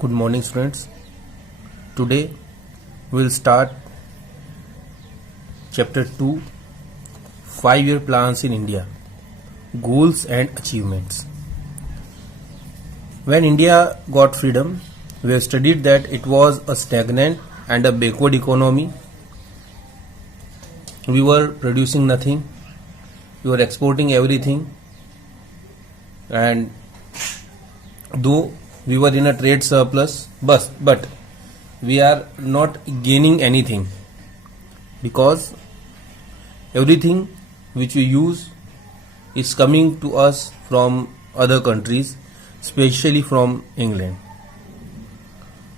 Good morning, students. Today we will start chapter 2, 5-year plans in India, goals and achievements. When India got freedom, we have studied that it was a stagnant and a backward economy. We were producing nothing, we were exporting everything, and though we were in a trade surplus, but we are not gaining anything, because everything which we use is coming to us from other countries, especially from England.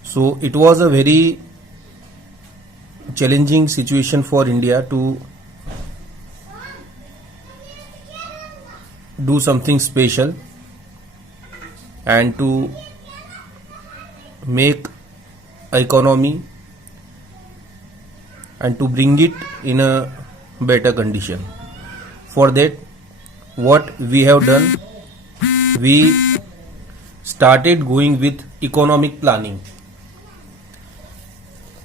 So it was a very challenging situation for India to do something special and to make an economy and to bring it in a better condition. For that, what we have done, we started going with economic planning.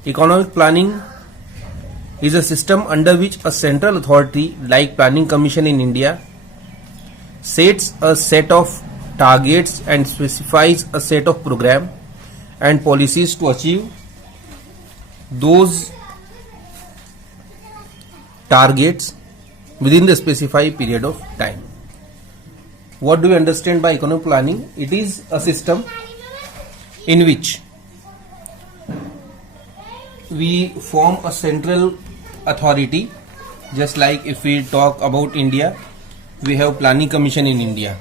Economic planning is a system under which a central authority like Planning Commission in India sets a set of targets and specifies a set of program and policies to achieve those targets within the specified period of time. What do we understand by economic planning? It is a system in which we form a central authority. Just like if we talk about India, we have Planning Commission in India.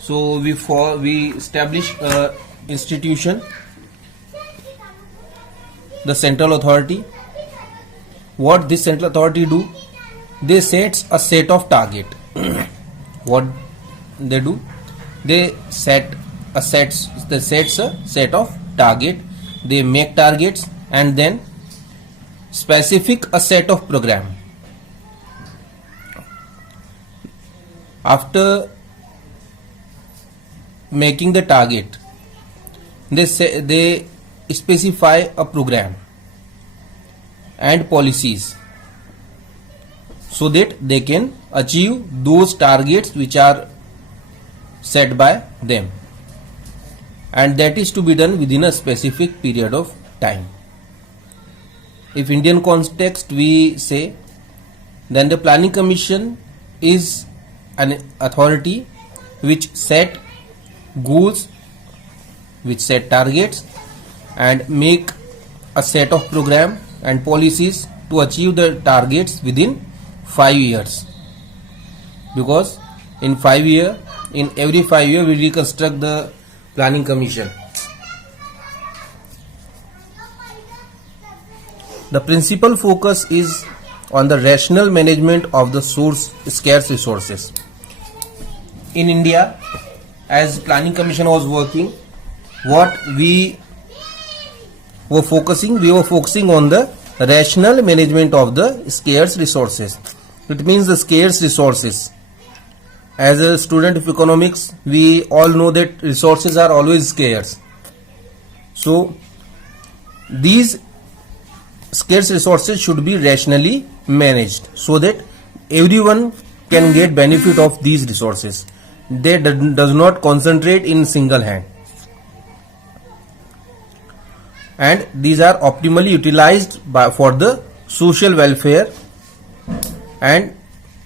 So we establish a institution, the central authority. What this central authority do? They sets a set of target. What they do? They sets a set of target. They make targets and then specific a set of program. After making the target, they specify a program and policies so that they can achieve those targets which are set by them, and that is to be done within a specific period of time. If Indian context we say, then the Planning Commission is an authority which set goals, which set targets and make a set of program and policies to achieve the targets within 5 years. Because in every 5 years we reconstruct the Planning Commission. The principal focus is on the rational management of the scarce resources. In India, as Planning Commission was working, what we were focusing on the rational management of the scarce resources. It means the scarce resources. As a student of economics, we all know that resources are always scarce. So these scarce resources should be rationally managed so that everyone can get benefit of these resources. They does not concentrate in single hand, and these are optimally utilized for the social welfare, and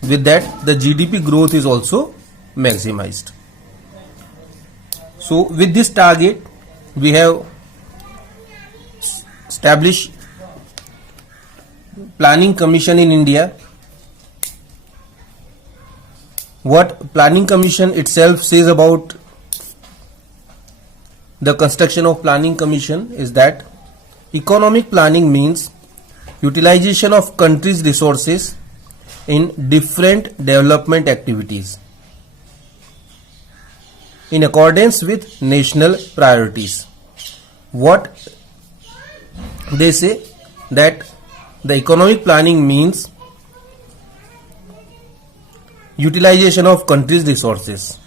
with that the GDP growth is also maximized. So with this target, we have established Planning Commission in India. What Planning Commission itself says about the construction of Planning Commission is that economic planning means utilization of country's resources in different development activities in accordance with national priorities. What they say, that the economic planning means utilization of country's resources.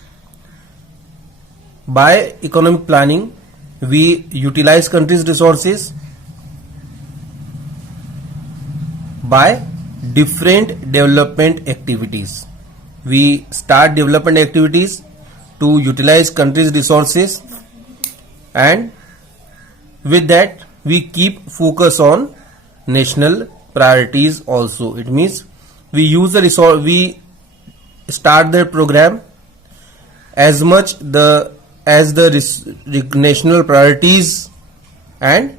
By economic planning, we utilize country's resources by different development activities. We start development activities to utilize country's resources, and with that we keep focus on national priorities also. It means we use the resource, we start the program as much as the national priorities and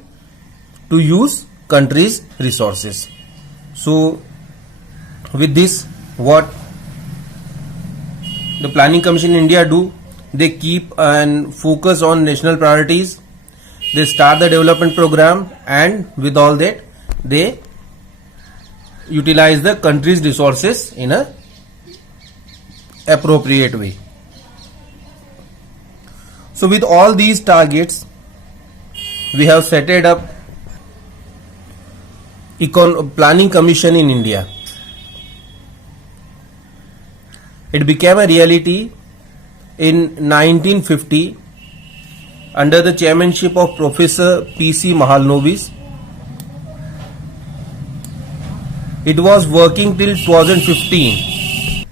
to use country's resources. So with this, what the Planning Commission in India do, they keep and focus on national priorities, they start the development program, and with all that they utilize the country's resources in a appropriate way. So with all these targets, we have set up Planning Commission in India. It became a reality in 1950 under the chairmanship of Professor P.C. Mahalanobis. It was working till 2015.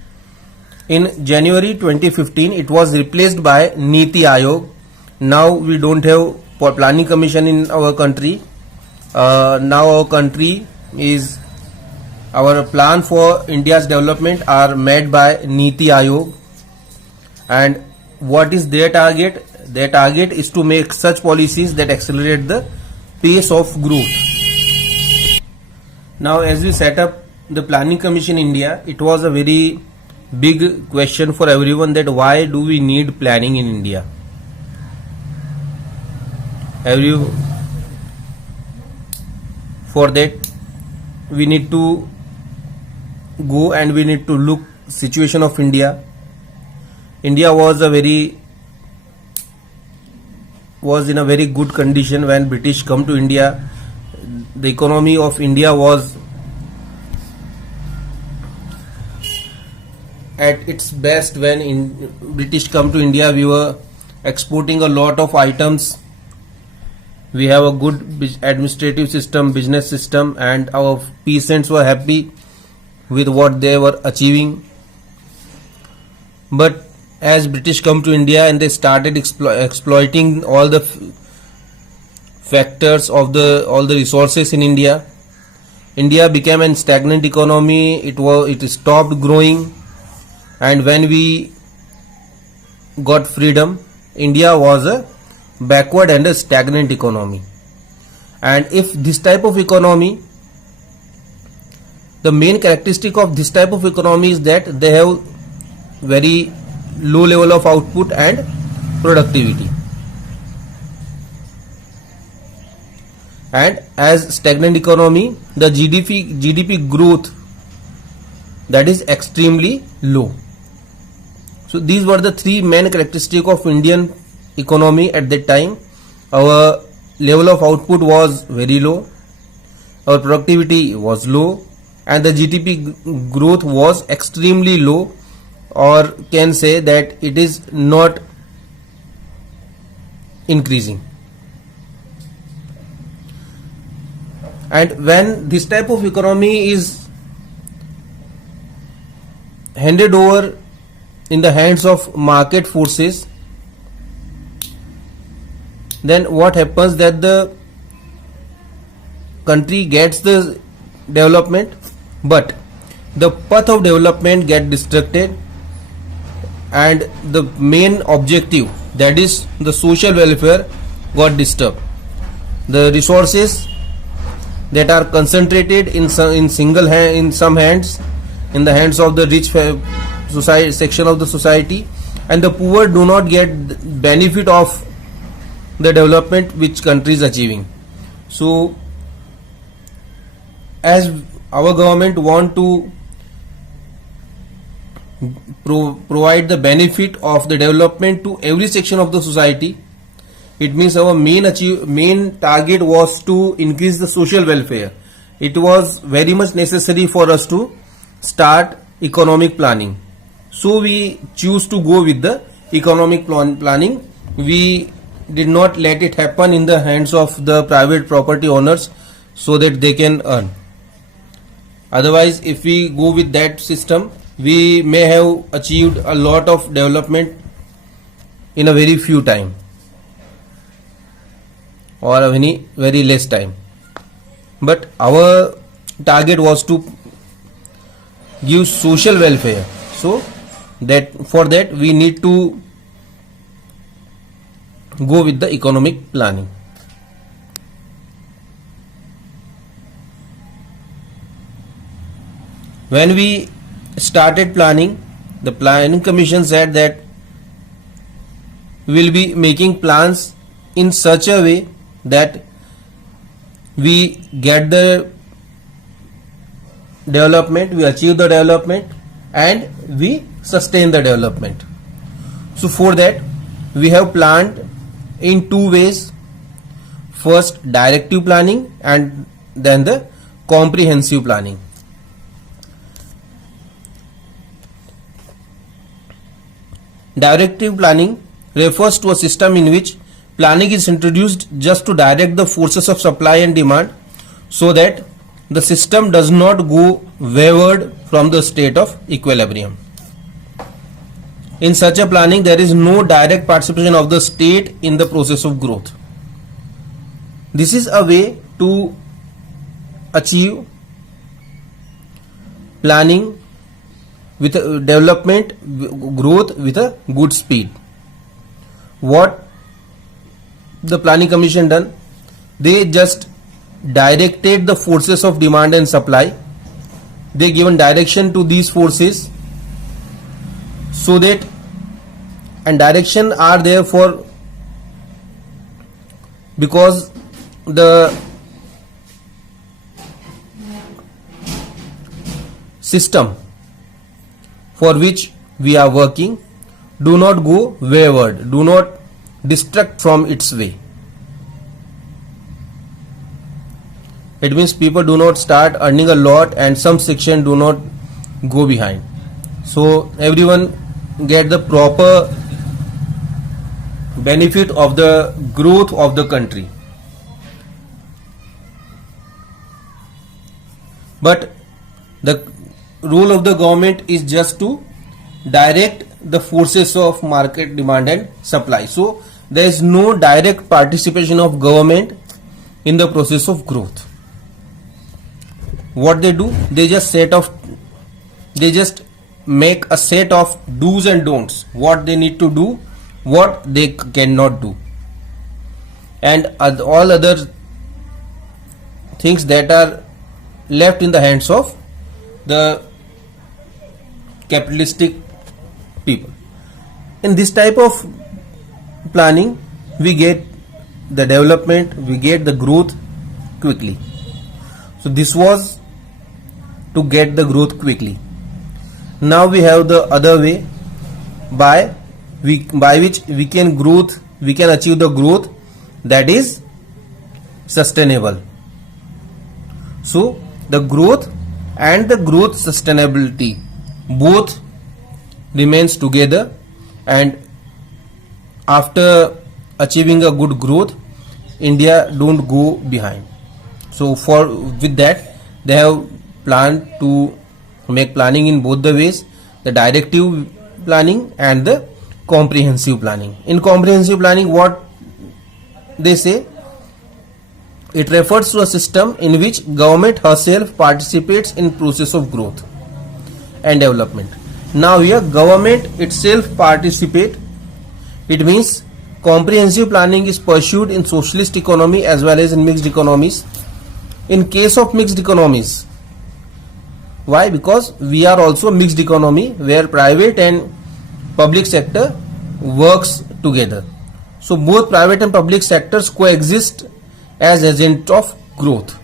In January 2015, it was replaced by Niti Aayog. Now we don't have Planning Commission in our country. Now our country is, our plan for India's development are made by Niti Aayog. And what is their target? Their target is to make such policies that accelerate the pace of growth. Now, as we set up the Planning Commission in India, it was a very big question for everyone, that why do we need planning in India? For that we need to go and we need to look situation of India. India was in a very good condition when British come to India. The economy of India was at its best when British come to India. We were exporting a lot of items. We have a good administrative system, business system, and our peasants were happy with what they were achieving. But as British come to India and they started exploiting all the factors of all the resources in India, India became a stagnant economy. It stopped growing, and when we got freedom, India was a backward and a stagnant economy. And if this type of economy, the main characteristic of this type of economy is that they have very low level of output and productivity. And as stagnant economy, the GDP growth, that is extremely low. So these were the three main characteristics of Indian economy at that time. Our level of output was very low, our productivity was low, and the GDP growth was extremely low, or can say that it is not increasing. And when this type of economy is handed over in the hands of market forces, then what happens, that the country gets the development, but the path of development get distracted, and the main objective, that is the social welfare, got disturbed. The resources that are concentrated in some hands, in the hands of the rich society section of the society, and the poor do not get benefit of the development which country is achieving. So as our government want to provide the benefit of the development to every section of the society, it means our main target was to increase the social welfare. It was very much necessary for us to start economic planning. So we choose to go with the economic planning. We did not let it happen in the hands of the private property owners so that they can earn. Otherwise, if we go with that system, we may have achieved a lot of development in a very few time or a very less time. But our target was to give social welfare, so that for that we need to go with the economic planning. When we started planning, the planning commission said that we will be making plans in such a way that we get the development, we achieve the development, and we sustain the development. So for that we have planned in two ways: first directive planning and then the comprehensive planning. Directive planning refers to a system in which planning is introduced just to direct the forces of supply and demand so that the system does not go wayward from the state of equilibrium. In such a planning, there is no direct participation of the state in the process of growth. This is a way to achieve planning with development, growth with a good speed. What the planning commission done? They just directed the forces of demand and supply. They given direction to these forces so that, and direction are there for, because the system for which we are working do not go wayward, do not distract from its way. It means people do not start earning a lot and some section do not go behind. So everyone get the proper benefit of the growth of the country. But the role of the government is just to direct the forces of market demand and supply. So there is no direct participation of government in the process of growth. What they do, they just make a set of do's and don'ts, what they need to do, what they cannot do, and all other things that are left in the hands of the capitalistic people. In this type of planning, we get the development, we get the growth quickly. So this was to get the growth quickly. Now we have the other way by which we can achieve the growth that is sustainable. So the growth and the growth sustainability both remains together, and after achieving a good growth, India don't go behind. So with that they have planned to make planning in both the ways, the directive planning and the comprehensive planning. In comprehensive planning, what they say, it refers to a system in which government herself participates in process of growth and development. Now here government itself participate. It means comprehensive planning is pursued in socialist economy as well as in mixed economies. In case of mixed economies, why? Because we are also mixed economy where private and public sector works together. So both private and public sectors coexist as agent of growth.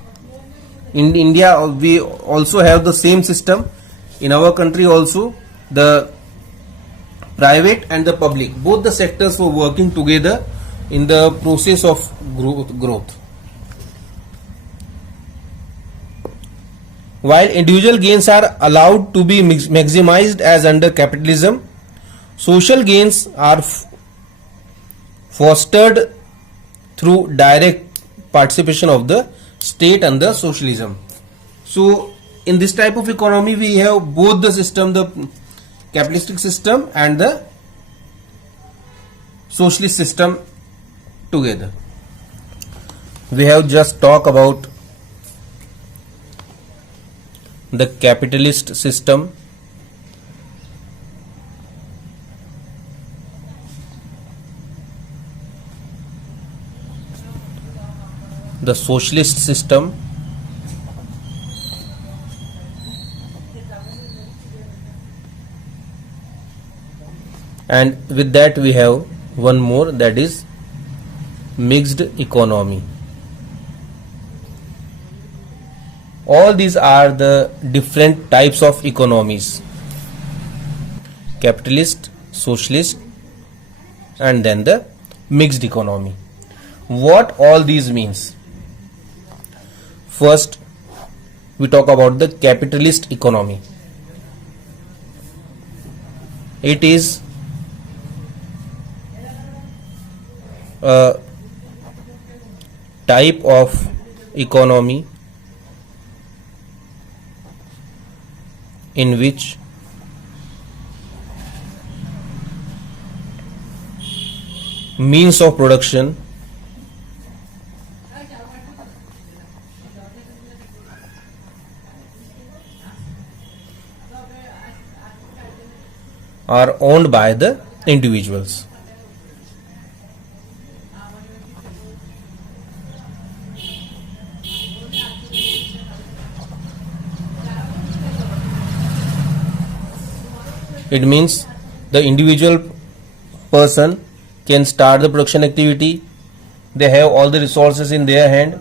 In India we also have the same system. In our country also, the private and the public, both the sectors were working together in the process of growth. While individual gains are allowed to be maximized as under capitalism, social gains are fostered through direct participation of the state under socialism. So in this type of economy we have both the system, the capitalistic system and the socialist system together. We have just talked about the capitalist system, the socialist system, and with that we have one more, that is mixed economy. All these are the different types of economies: capitalist, socialist, and then the mixed economy. What all these means? First, we talk about the capitalist economy. It is a type of economy in which means of production are owned by the individuals. It means the individual person can start the production activity. They have all the resources in their hand.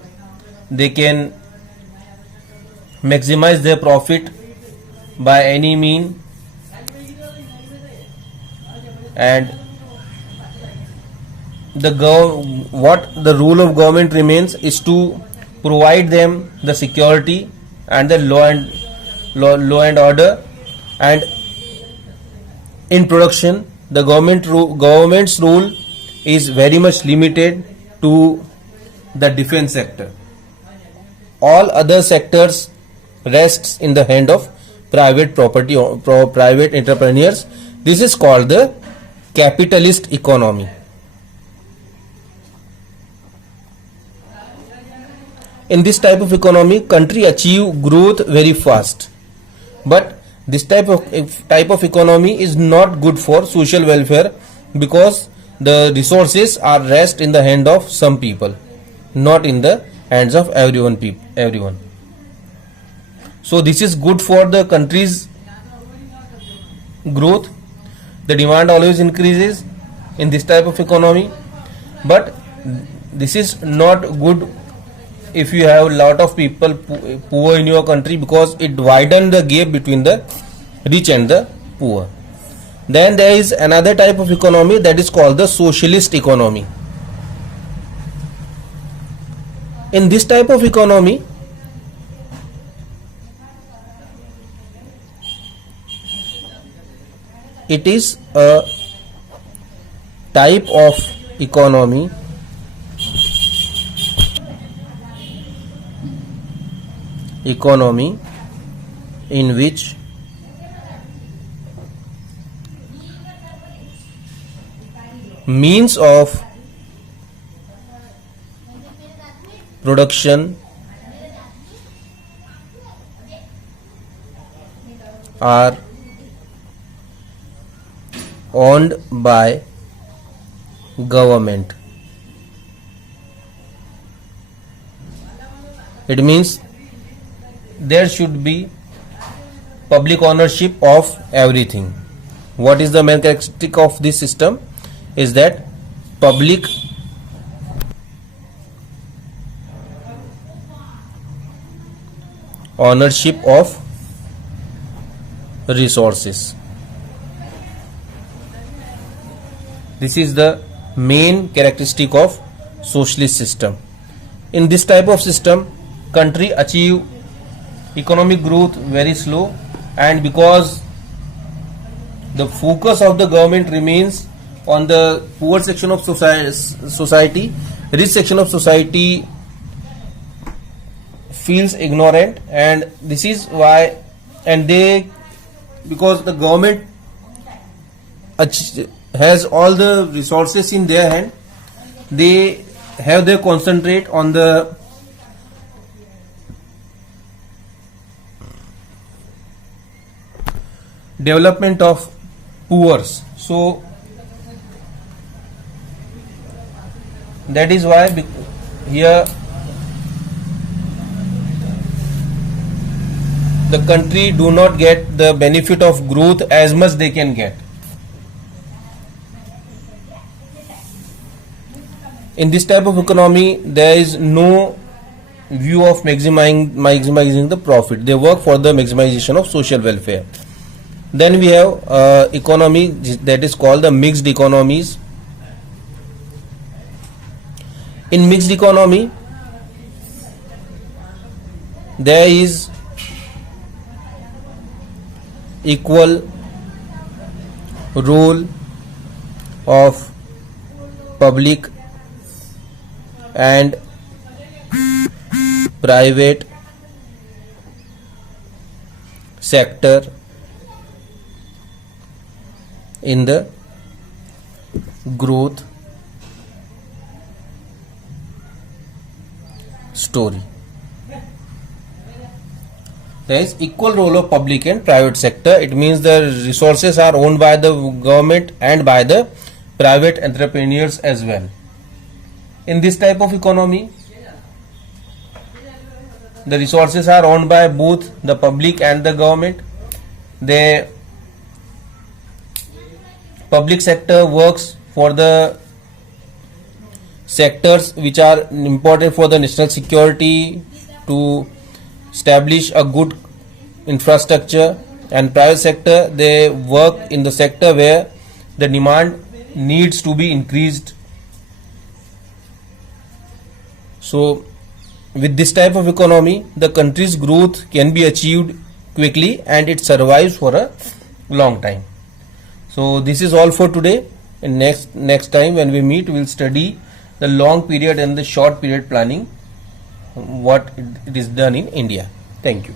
They can maximize their profit by any mean, and what the rule of government remains is to provide them the security and the law and order. And in production, the government's role is very much limited to the defense sector. All other sectors rests in the hand of private property or private entrepreneurs. This is called the capitalist economy. In this type of economy, country achieve growth very fast, but this type of economy is not good for social welfare, because the resources are rest in the hand of some people, not in the hands of everyone. So this is good for the country's growth. The demand always increases in this type of economy, but this is not good if you have a lot of people poor in your country, because it widens the gap between the rich and the poor. Then there is another type of economy, that is called the socialist economy. In this type of economy, it is a type of economy in which means of production are owned by government. It means there should be public ownership of everything. What is the main characteristic of this system? Is that public ownership of resources. This is the main characteristic of socialist system. In this type of system, country achieve economic growth very slow, and because the focus of the government remains on the poor section of society, rich section of society feels ignorant, and this is why, and they, because the government has all the resources in their hand, they have their concentrate on the development of poor. So that is why here the country do not get the benefit of growth as much they can get. In this type of economy, there is no view of maximizing the profit. They work for the maximization of social welfare. Then we have economy that is called the mixed economies. In mixed economy, there is equal role of public and private sector in the growth story. There is equal role of public and private sector. It means the resources are owned by the government and by the private entrepreneurs as well. In this type of economy, the resources are owned by both the public and the government. The public sector works for the sectors which are important for the national security, to establish a good infrastructure, and private sector, they work in the sector where the demand needs to be increased. So with this type of economy, the country's growth can be achieved quickly and it survives for a long time. So this is all for today. And next time when we meet, we will study the long period and the short period planning, what it is done in India. Thank you.